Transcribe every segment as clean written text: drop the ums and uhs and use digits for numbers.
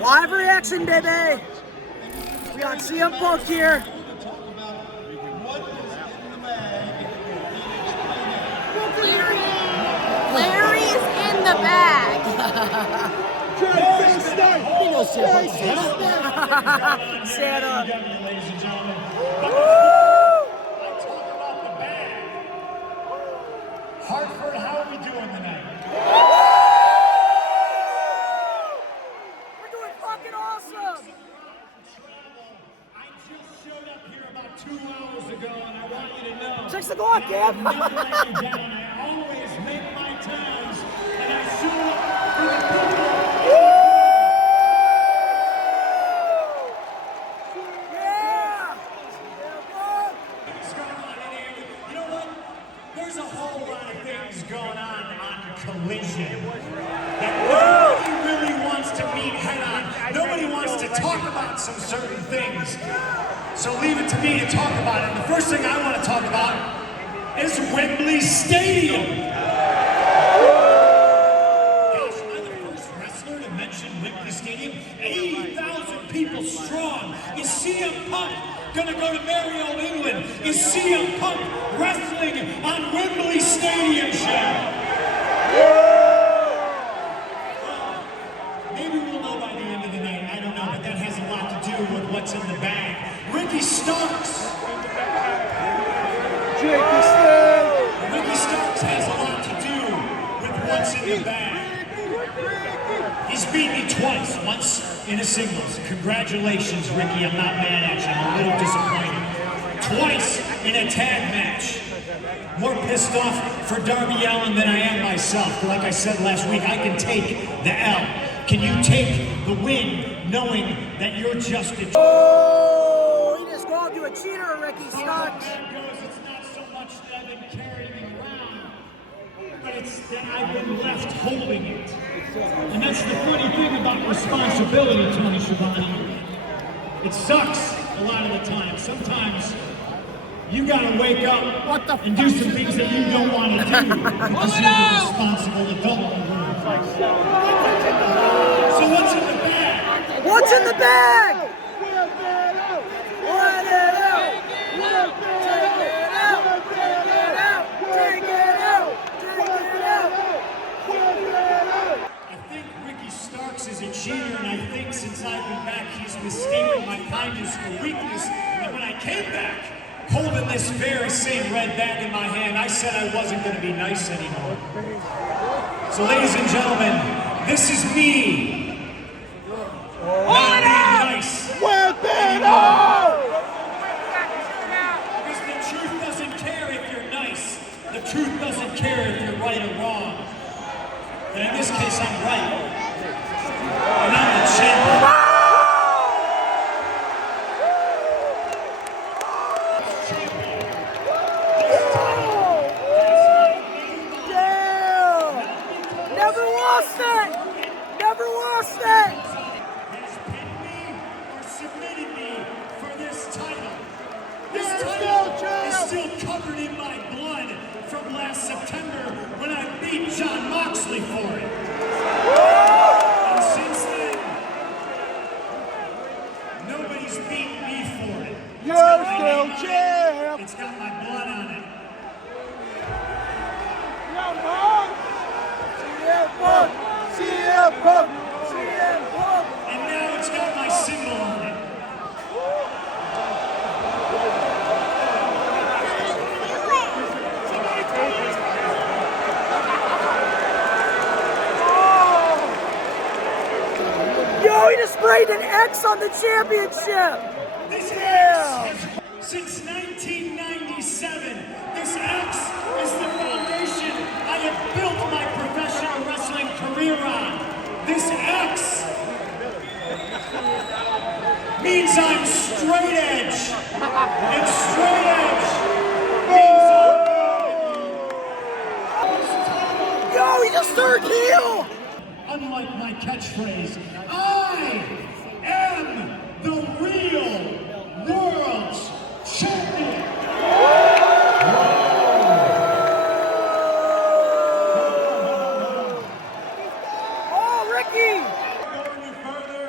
Live reaction, baby. We got CM Punk here. Larry's in the bag. He knows Santa. Ladies and gentlemen. Hartford, how are we doing tonight? We're doing fucking awesome. I just showed up here about 2 hours ago, and I want you to know. 6 o'clock, Gab. I never let you down. I always make my times, and I show up for the people. Yeah. What's going on in here? You know what? There's a whole lot of things going on Collision that nobody really wants to meet head on. Nobody wants to talk about some certain things. So leave it to me to talk about it. And the first thing I want to talk about is Wembley Stadium. Gosh, am I the first wrestler to mention Wembley Stadium? 80,000 people strong. Is CM Punk gonna go to merry old England? Is CM Punk wrestling on Wembley Stadium, Shaq? Maybe we'll know by the end of the night. I don't know, but that has a lot to do with what's in the bag. Ricky Starks. Ricky Starks has a lot to do with what's in the bag. He's beat me twice, once in a singles. Congratulations, Ricky. I'm not mad at you. I'm a little disappointed. Twice in a tag match. More pissed off for Darby Allin than I am myself. Like I said last week, I can take the L. Can you take the win knowing that you're just a... Oh, he just called you a cheater, Ricky Starks. It's not so much that I've been carrying it around, but it's that I've been left holding it. And that's the funny thing about responsibility, Tony Schiavone. It sucks a lot of the time. Sometimes you gotta wake up and do some things that you don't want to do because you're the responsible adult in the room. So what's in the bag? What's in the bag? I think Ricky Starks is a cheater, and I think since I've been back, he's mistaken my kindness for weakness. And when I came back, holding this very same red bag in my hand, I said I wasn't going to be nice anymore. So ladies and gentlemen, this is me. Not being nice anymore. Because the truth doesn't care if you're nice. The truth doesn't care if you're right or wrong. But in this case, I'm right. And I'm the champion. Never lost it! Never lost it! Has pinned me or submitted me for this title. This title is still covered in my blood from last September when I beat John Moxley for it. And since then, nobody's beaten me for it. You're still champ! It's got my blood on it. CM Punk! And now it's got my symbol on it. Yo, he just sprayed an X on the championship! This Yeah. X, since 1997, this X is the foundation I have built my professional wrestling career on. This X means I'm straight edge. And straight edge means Yo, he just turned heel! unlike my catchphrase, I am the real world's champion. Oh, Ricky! Go any further,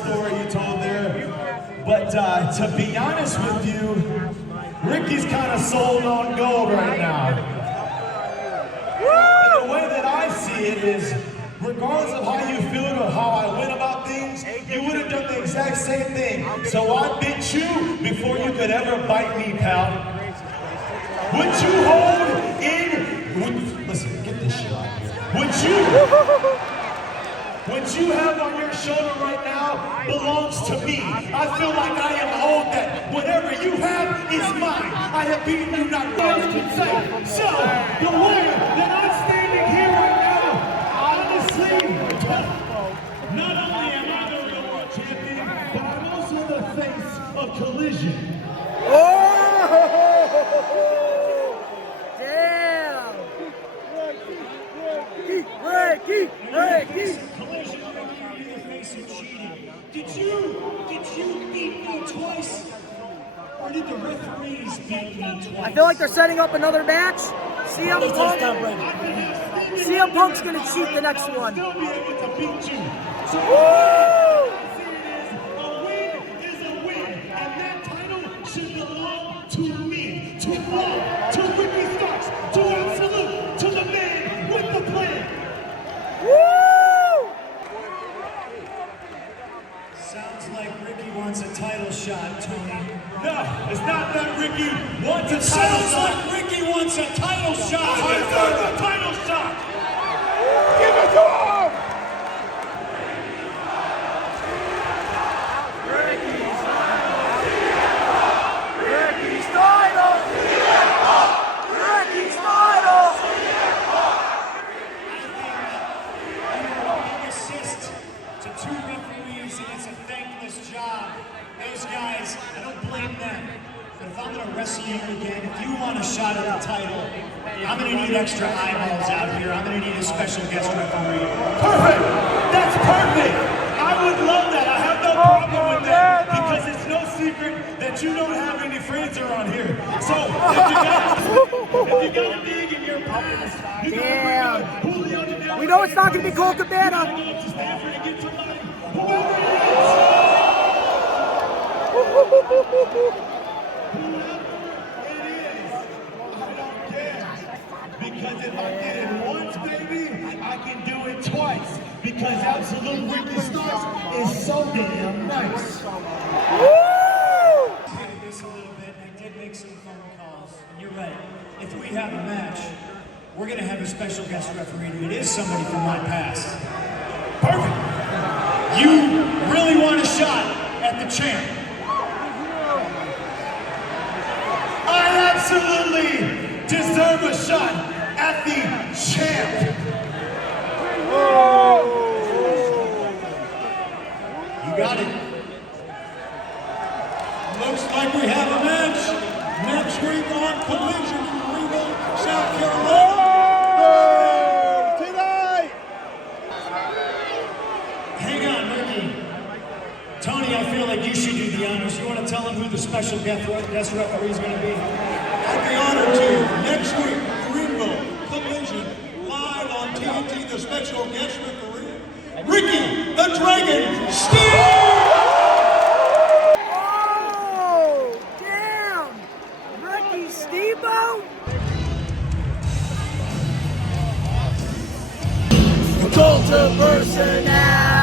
story you told there. But to be honest with you, Ricky's kind of sold on gold right now. And the way that I see it is, regardless of how you feel or how I went about things, you would have done the exact same thing. So I bit you before you could ever bite me, pal. Would you hold in? Listen, get this shit out here. What you have on your shoulder right now belongs to me. I feel like I am owed that. Whatever you have is mine. I have beaten you not once can say. So, the warrior that I'm standing here right now, honestly, not only am I the real world champion, but I'm also the face of Collision. Oh! Damn! Ricky! Collision, you're the face of cheating. Did you beat me twice? Or did the referees beat me twice? I feel like they're setting up another match. CM Punk's gonna cheat the next one. Still be able to beat you. So Woo! a win is a win, and that title should belong to me, to Raw, to Ricky Starks, to Absolute, to the man with the plan. Woo! Sounds like Ricky wants a title shot, Tony. No, it's not that Ricky wants a title shot. Sounds like Ricky wants a title shot. I deserve a title shot. Give it to him! Ricky's title! Ricky's title! Big assist to two referees, and it's a thankless job. Those guys, I don't blame them. But if I'm going to wrestle you again, if you want a shot at the title, I'm going to need extra eyeballs out here. I'm going to need a special guest referee. Perfect! That's perfect! I would love that. I have no problem with that because it's no secret that you don't have any friends around here. So if you got a dig in your past, you got to bring out Julio to We know it's not gonna be Colt Cabana. Because if I did it once, baby, I can do it twice. Because Absolute Ricky Starks is so damn nice. Woo! This a little bit, and I did make some phone calls. And you're right. If we have a match, we're gonna have a special guest referee. It is somebody from my past. Perfect. You really want a shot at the champ? I absolutely deserve a shot at the champ. You got it. Looks like we have a match next week on Collision in Greenville, South Carolina. Tonight! Hang on, Ricky. Tony, I feel like you should do the honors. You want to tell him who the special guest referee is going to be? I'd be honored to. Next week, Greenville, Collision, live on TNT, the special guest referee, Ricky the Dragon Steve! Oh, damn! Ricky Stevo? Cult of personality.